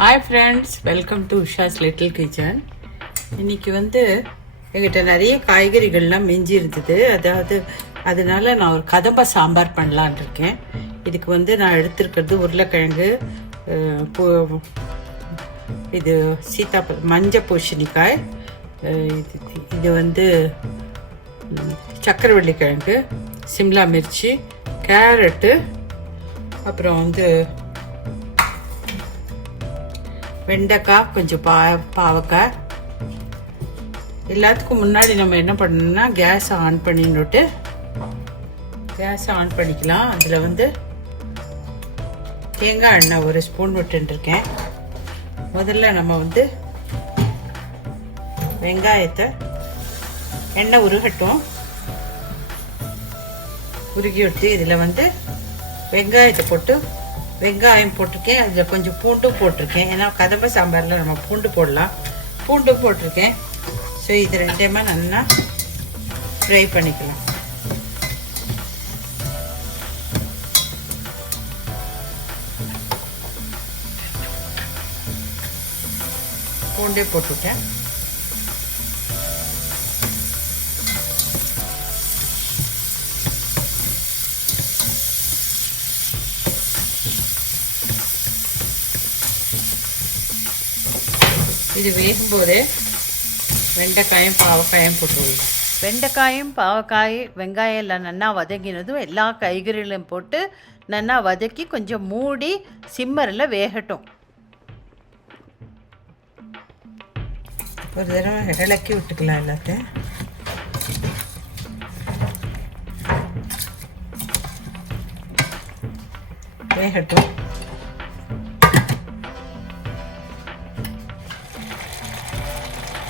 Hi friends, welcome to Usha's little kitchen. இன்றைக்கி எங்கிட்ட நிறைய காய்கறிகள்லாம் மிஞ்சி இருந்தது. அதனால நான் ஒரு கதம்ப சாம்பார் பண்ணலான் இருக்கேன். இதுக்கு நான் எடுத்துருக்கிறது உருளைக்கிழங்கு, இது மஞ்சள் பூசணிக்காய், இது சக்கரவள்ளி கிழங்கு, சிம்லா மிர்ச்சி, கேரட்டு, அப்புறம் வெண்டைக்காய், கொஞ்சம் பாவக்காய். எல்லாத்துக்கும் முன்னாடி நம்ம என்ன பண்ணணும்னா கேஸை ஆன் பண்ணிக்கலாம். அதில் தேங்காய் எண்ணெய் ஒரு ஸ்பூன் விட்டுருக்கேன். முதல்ல நம்ம வெங்காயத்தை எண்ணெய் உருகட்டும். உருகி விட்டு இதில் வெங்காயத்தை போட்டு வெங்காயம் போட்டிருக்கேன். அதில் கொஞ்சம் பூண்டும் போட்டிருக்கேன். ஏன்னா கதம்ப சாம்பாரில் நம்ம பூண்டு போடலாம். பூண்டும் போட்டிருக்கேன். ஸோ இது ரெண்டையுமே நல்லா ஃப்ரை பண்ணிக்கலாம். பூண்டே போட்டுவிட்டேன். இது வேகும்போதே வெண்டைக்காயும் பாவக்காயும் போட்டுவிடலாம். வெண்டைக்காயும் பாவக்காய் வெங்காயம் எல்லாம் நல்லா வதங்கினதும் எல்லா காய்கறிகளையும் போட்டு நல்லா வதக்கி கொஞ்சம் மூடி சிம்மரில் வேகட்டும். ஒரு தடவை இலக்கி விட்டுக்கலாம் எல்லாத்தையும். வேகட்டும்.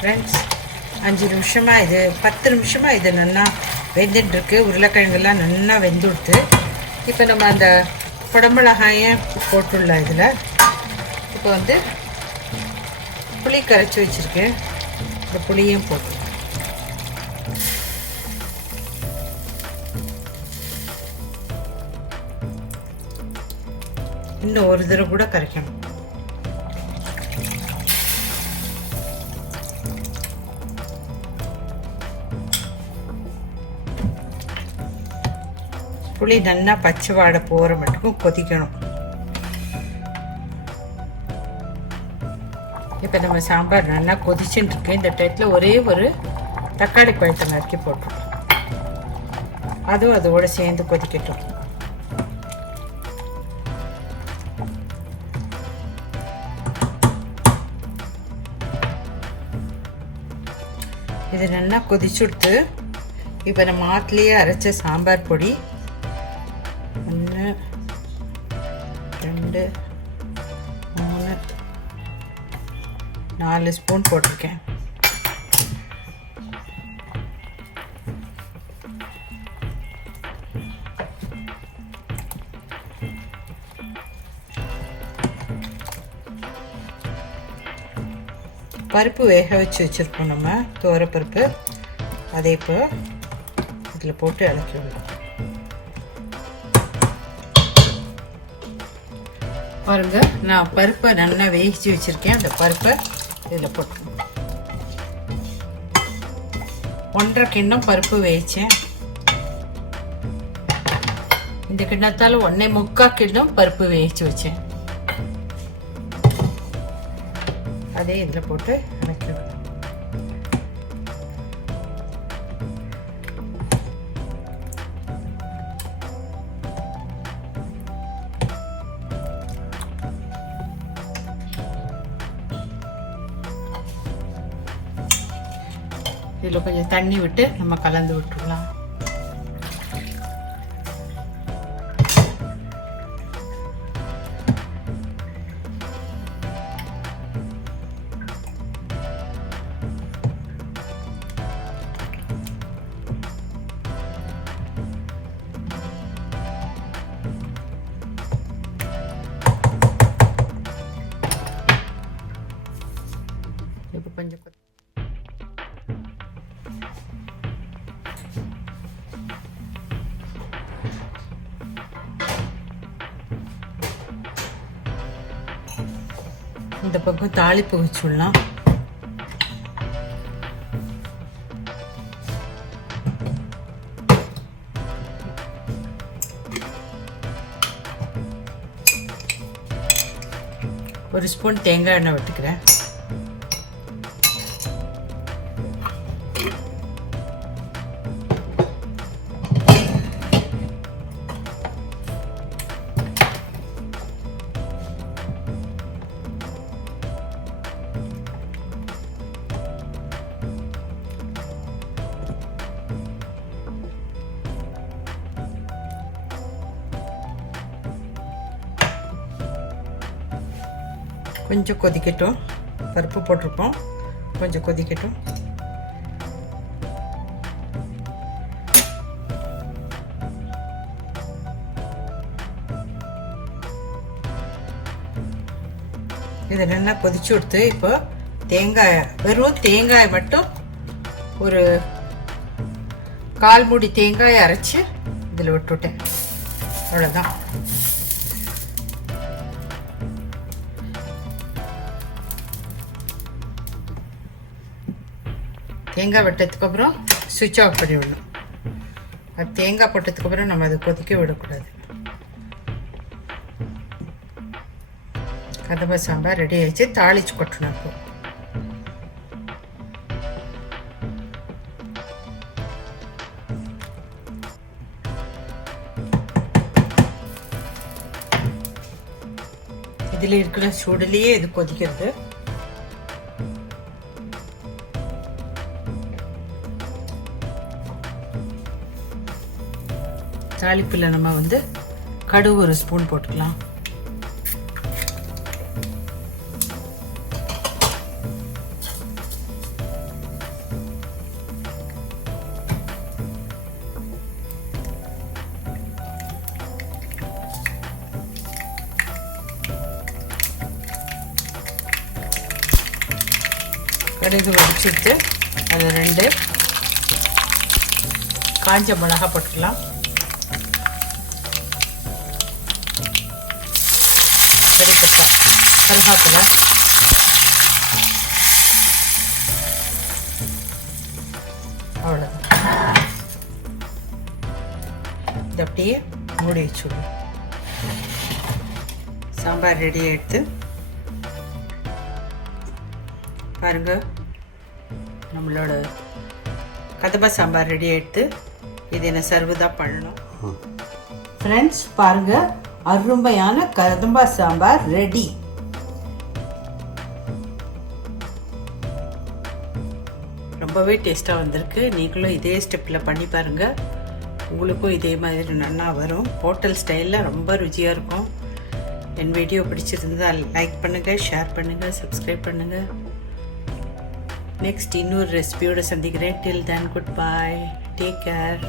ஃப்ரெண்ட்ஸ், 5 நிமிஷமாக 10 நிமிஷமாக இது நல்லா வெந்துட்டுருக்கு. உருளைக்கிழங்குலாம் நல்லா வெந்துடுத்து. இப்போ நம்ம அந்த குடமிளகாயும் போட்டுடலாம். இதில் இப்போ புளி கரைச்சி வச்சுருக்கேன். இந்த புளியும் போட்டு இன்னும் ஒரு தடவை கூட கரைக்கணும். புளி நல்லா பச்சை வாடை போகிற மட்டுக்கும் கொதிக்கணும். இப்போ நம்ம சாம்பார் நல்லா கொதிச்சுட்டு இருக்கு. இந்த டைத்தில் ஒரே ஒரு தக்காளி பழத்தை நறுக்கி போட்டுருக்கோம். அதுவும் அதோடு சேர்ந்து கொதிக்கட்டும். இது நல்லா கொதிச்சுடுத்து. இப்போ நம்ம ஆற்றுலேயே அரைச்ச சாம்பார் பொடி 1 2 3 4 ஸ்பூன் போட்டிருக்கேன். பருப்பு வேக வச்சு வச்சுருக்கோம் நம்ம, துவரப்பருப்பு. அதை இப்போ இதில் போட்டு இறக்கி விடலாம். பாருங்க, நான் பருப்பை நல்லா வேகிச்சு வச்சுருக்கேன். அந்த பருப்பை இதில் போட்டு 1.5 கிண்ணம் பருப்பு வேவிச்சேன். இந்த கிண்ணத்தால் 1.25 கிண்ணம் பருப்பு வேவிச்சு வச்சேன். அதே இதில் போட்டு இறக்கி விடலாம். இதில் கொஞ்சம் தண்ணி விட்டு நம்ம கலந்து விட்டுடலாம். இப்போ கொஞ்சம் இந்த பக்கம் தாளிப்பு வச்சுடலாம். ஒரு ஸ்பூன் தேங்காய் எண்ணெய் விட்டுக்கிறேன். கொஞ்சம் கொதிக்கட்டும். பருப்பு போட்டிருப்போம், கொஞ்சம் கொதிக்கட்டும். இதை நல்லா கொதிச்சு விடுத்து இப்போ வெறும் தேங்காய் மட்டும் ஒரு 1/4 மூடி தேங்காயை அரைச்சி இதில் விட்டுவிட்டேன். அவ்வளோதான். தேங்காய் வெட்டதுக்கப்புறம் சுவிட்ச் ஆஃப் பண்ணி விடணும். அது தேங்காய் போட்டதுக்கப்புறம் நம்ம அதை கொதிக்க விடக்கூடாது. கதம்ப சாம்பார் ரெடி ஆகிடுச்சு. தாளிச்சு கொட்டணும். இப்போ இதில் இருக்கிற சூடுலேயே இது கொதிக்கிறது. தாளிப்பில் நம்ம வந்து கடுகு ஒரு ஸ்பூன் போட்டுக்கலாம். கடுகு வடிச்சுட்டு அதில் 2 காஞ்ச மிளகாய் போட்டுக்கலாம். கருவேப்பிலை, அவ்வளோதான். இது அப்படியே மூடி வச்சுடுவோம். சாம்பார் ரெடி ஆகிடுத்து பாருங்க. நம்மளோட கதம்ப சாம்பார் ரெடி ஆகிடுத்து. இது என்ன சர்வு தான் பண்ணணும். ஃப்ரெண்ட்ஸ் பாருங்க, அருமையான கதம்ப சாம்பார் ரெடி. ரொம்பவே டேஸ்ட்டாக வந்திருக்கு. நீங்களும் இதே ஸ்டெப்பில் பண்ணி பாருங்கள். உங்களுக்கும் இதே மாதிரி நல்லா வரும். ஹோட்டல் ஸ்டைலில் ரொம்ப ருச்சியாக இருக்கும். என் வீடியோ பிடிச்சிருந்தால் லைக் பண்ணுங்கள், ஷேர் பண்ணுங்கள், சப்ஸ்கிரைப் பண்ணுங்கள். நெக்ஸ்ட் இன்னொரு ரெசிபியோடு சந்திக்கிறேன். Till then goodbye, take care.